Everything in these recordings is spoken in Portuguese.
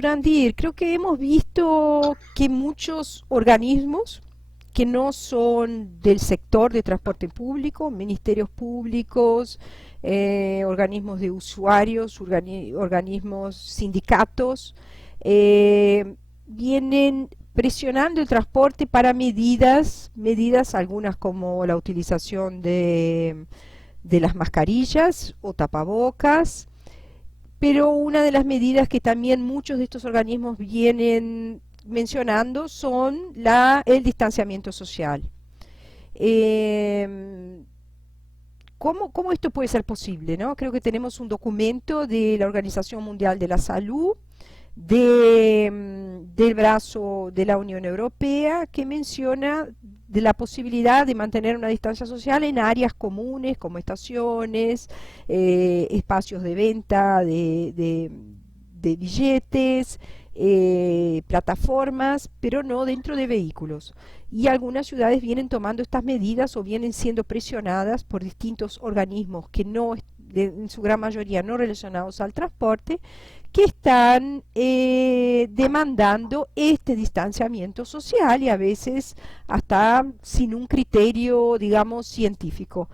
Jurandir, creo que hemos visto que muchos organismos que no son del sector de transporte público, ministerios públicos, organismos de usuarios, organismos, sindicatos, vienen presionando el transporte para medidas algunas como la utilización de las mascarillas o tapabocas, pero una de las medidas que también muchos de estos organismos vienen mencionando son el distanciamiento social. Eh, ¿Cómo esto puede ser posible, ¿no? Creo que tenemos un documento de la Organización Mundial de la Salud, del brazo de la Unión Europea, que menciona de la posibilidad de mantener una distancia social en áreas comunes como estaciones, espacios de venta de billetes, plataformas, pero no dentro de vehículos. Y algunas ciudades vienen tomando estas medidas o vienen siendo presionadas por distintos organismos que no, en su gran mayoría no relacionados al transporte, que están demandando este distanciamiento social y a veces hasta sin un criterio, digamos, científico.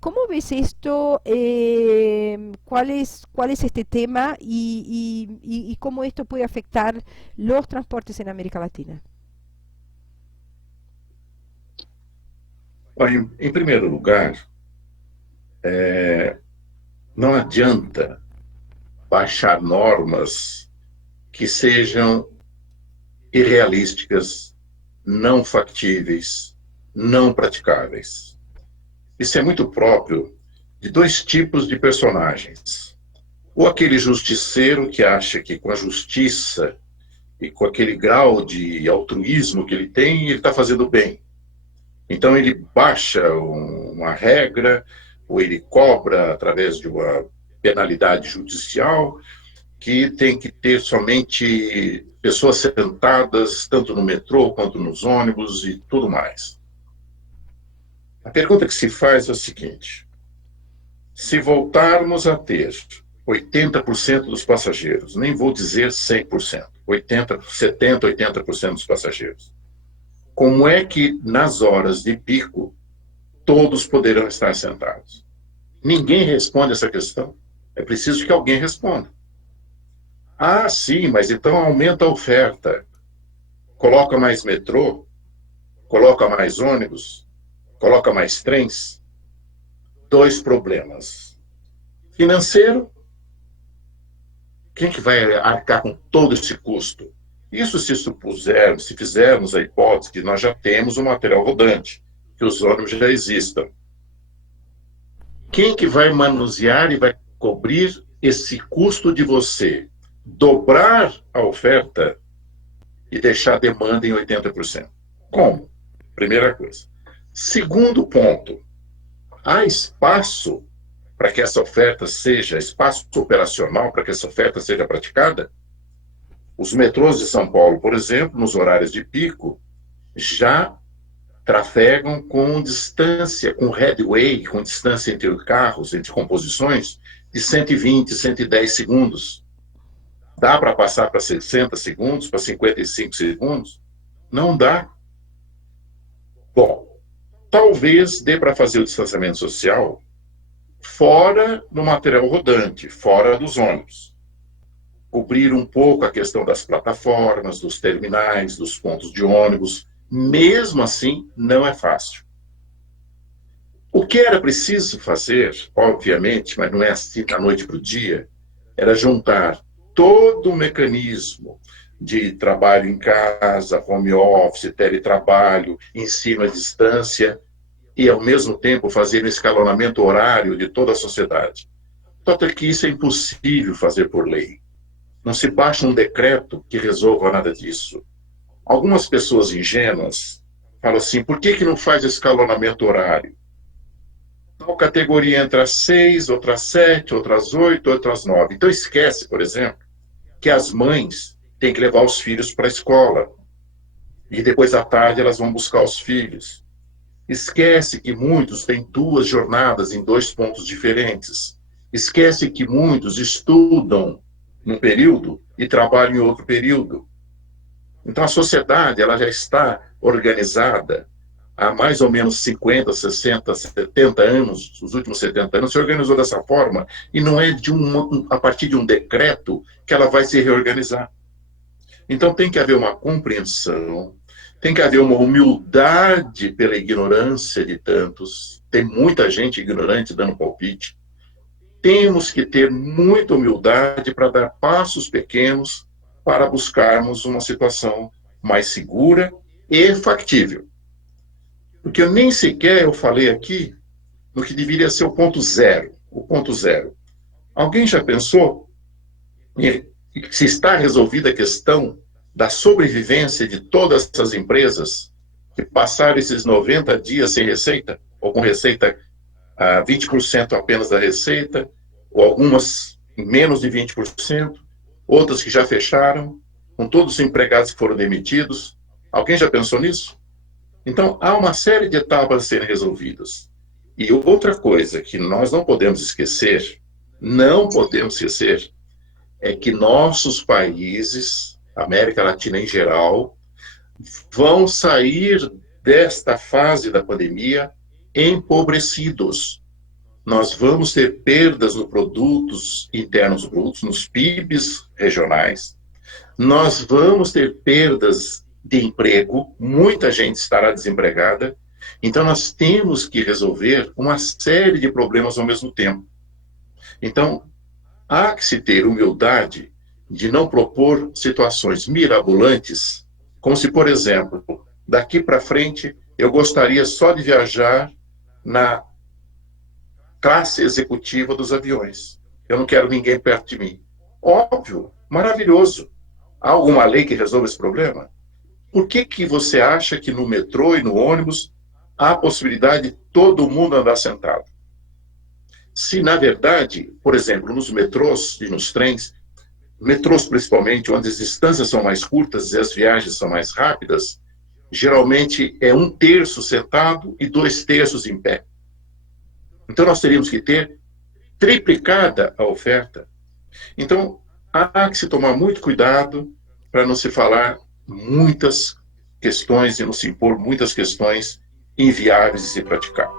¿Cómo ves esto? ¿Cuál es este tema y cómo esto puede afectar los transportes en América Latina? Bom, em primeiro lugar, não adianta baixar normas que sejam irrealísticas, não factíveis, não praticáveis. Isso é muito próprio de dois tipos de personagens. Ou aquele justiceiro que acha que com a justiça e com aquele grau de altruísmo que ele tem, ele está fazendo bem. Então ele baixa uma regra, ou ele cobra através de uma penalidade judicial, que tem que ter somente pessoas sentadas, tanto no metrô quanto nos ônibus e tudo mais. A pergunta que se faz é o seguinte: se voltarmos a ter 80% dos passageiros, nem vou dizer 100%, 70%, 80% dos passageiros, como é que nas horas de pico todos poderão estar sentados? Ninguém responde essa questão. É preciso que alguém responda. Ah, sim, mas então aumenta a oferta. Coloca mais metrô, coloca mais ônibus, coloca mais trens. Dois problemas. Financeiro, quem que vai arcar com todo esse custo? Isso se fizermos a hipótese que nós já temos um material rodante, que os ônibus já existam. Quem que vai manusear e vai cobrir esse custo de você dobrar a oferta e deixar a demanda em 80%? Como? Primeira coisa. Segundo ponto, há espaço para que essa oferta seja, espaço operacional para que essa oferta seja praticada? Os metrôs de São Paulo, por exemplo, nos horários de pico, já trafegam com distância, com headway, com distância entre carros, entre composições, de 120, 110 segundos. Dá para passar para 60 segundos, para 55 segundos? Não dá. Bom, talvez dê para fazer o distanciamento social fora do material rodante, fora dos ônibus. Cobrir um pouco a questão das plataformas, dos terminais, dos pontos de ônibus. Mesmo assim, não é fácil. O que era preciso fazer, obviamente, mas não é assim da noite para o dia, era juntar todo o mecanismo de trabalho em casa, home office, teletrabalho, ensino à distância, e ao mesmo tempo fazer um escalonamento horário de toda a sociedade. Tanto é que isso é impossível fazer por lei. Não se baixa um decreto que resolva nada disso. Algumas pessoas ingênuas falam assim: por que não faz escalonamento horário? Tal categoria entra às 6, outra às 7, outra às 8, outra às 9. Então esquece, por exemplo, que as mães têm que levar os filhos para a escola. E depois à tarde elas vão buscar os filhos. Esquece que muitos têm 2 jornadas em 2 pontos diferentes. Esquece que muitos estudam num período e trabalho em outro período. Então, a sociedade ela já está organizada há mais ou menos 50, 60, 70 anos, os últimos 70 anos, se organizou dessa forma, e não é a partir de um decreto que ela vai se reorganizar. Então, tem que haver uma compreensão, tem que haver uma humildade pela ignorância de tantos. Tem muita gente ignorante dando palpite. Temos que ter muita humildade para dar passos pequenos para buscarmos uma situação mais segura e factível. Porque eu nem sequer eu falei aqui no que deveria ser o ponto zero. O ponto zero. Alguém já pensou se está resolvida a questão da sobrevivência de todas essas empresas que passaram esses 90 dias sem receita, ou com receita a 20% apenas da receita, ou algumas em menos de 20%, outras que já fecharam, com todos os empregados que foram demitidos? Alguém já pensou nisso? Então, há uma série de etapas a serem resolvidas. E outra coisa que nós não podemos esquecer, é que nossos países, América Latina em geral, vão sair desta fase da pandemia empobrecidos. Nós vamos ter perdas no produtos internos brutos, nos PIBs regionais. Nós vamos ter perdas de emprego, muita gente estará desempregada. Então, nós temos que resolver uma série de problemas ao mesmo tempo. Então, há que se ter humildade de não propor situações mirabolantes, como se, por exemplo, daqui para frente, eu gostaria só de viajar na classe executiva dos aviões. Eu não quero ninguém perto de mim. Óbvio, maravilhoso. Há alguma lei que resolva esse problema? Por que você acha que no metrô e no ônibus há a possibilidade de todo mundo andar sentado? Se, na verdade, por exemplo, nos metrôs e nos trens, metrôs principalmente, onde as distâncias são mais curtas e as viagens são mais rápidas, geralmente é 1/3 sentado e 2/3 em pé. Então, nós teríamos que ter triplicada a oferta. Então, há que se tomar muito cuidado para não se falar muitas questões e não se impor muitas questões inviáveis de se praticar.